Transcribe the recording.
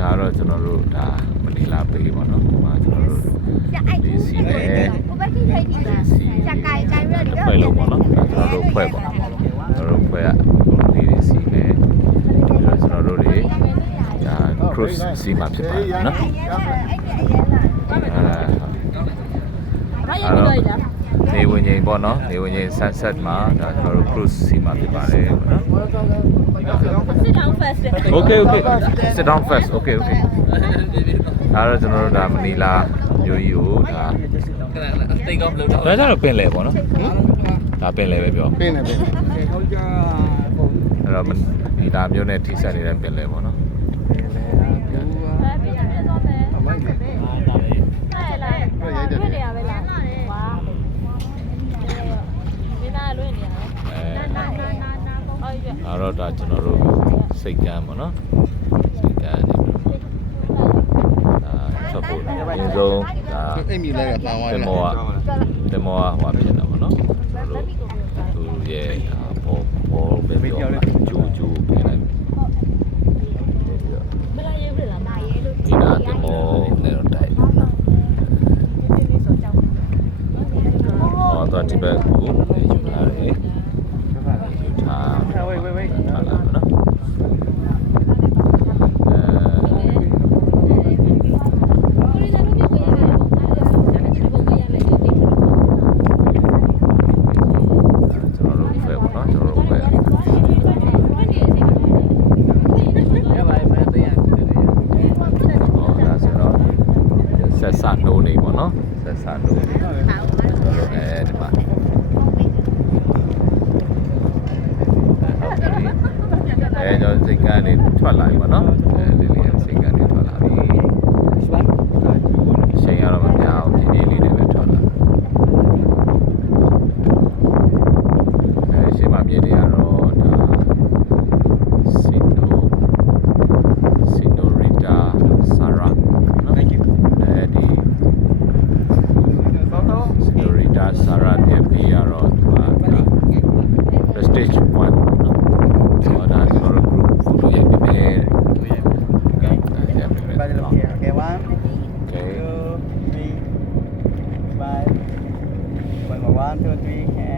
ဒါတော့ကျွန်တော်တို့ဒါမနီလာပေးပါတော့ဒီမှာကျွန်တော်တို့ဒီစီနဲ့ဖွဲ့လုံးပေါ့နော်ကျွန်တော်တို့ဖွဲ့ပါကျွန်တော်တို့ဖွဲ့ကဒီစီနဲ့ကျွန်တော်တို့တွေဒါ cruise စီမှာဖြစ်ပါတယ်နော်နေဝင်ချိန်ပေါ့နော်နေဝင်ချိန် sunset မှာဒါကျွန်တော်တို့ cruise စီမှာဖြစ်ပါတယ်ပေါ့နော် Sit down first. Okay sit down first okay ဒါတော့ကျွန်တော်တို့ဒါမနီလာမျိုးကြီးကိုဒါတိတ်ကောင်းလုပ်တော့ဒါကြတော့ပင်လေပေါ့နော်ဒါပင်လေပဲပြောပင်းနေပင်းအဲ့တော့မနီလာမျိုးနဲ့ထိစပ်နေတဲ့ပင်လေပေါ့နော်အဲ့တော့ဒါကျွန်တော်တို့စိတ်ကမ်းပေါ့နော်စိတ်ကမ်းနေပြီဆက်ဖို့အရင်ဆုံးဒါ အိမ်မြူလိုက်ကပါသွားတယ်တင်မောကဟိုဖြစ်တာပေါ့နော်သူရဲ့ပေါ်ပဲပြောတာကျူပြလိုက်မလာရဲဘူးလားမလာရဲလို့ဒီနာတင်မောနဲ့တော့တိုက်ဟောတော့ဒီဘက်ကိုယူထားတယ်ယူထားဝေးထားလာနော်ဆက်စနိုးနေပေါ့နော်ဆက်စနိုးနေဒီမှာကျွန်တော်စိတ်ကနေထွက်လာပြီပေါ့နော်ဒီလေးစိတ်ကနေထွက်လာပြီချိန်ရတော့မပြောင်းဒီနေ့လေးတွေပဲထွက်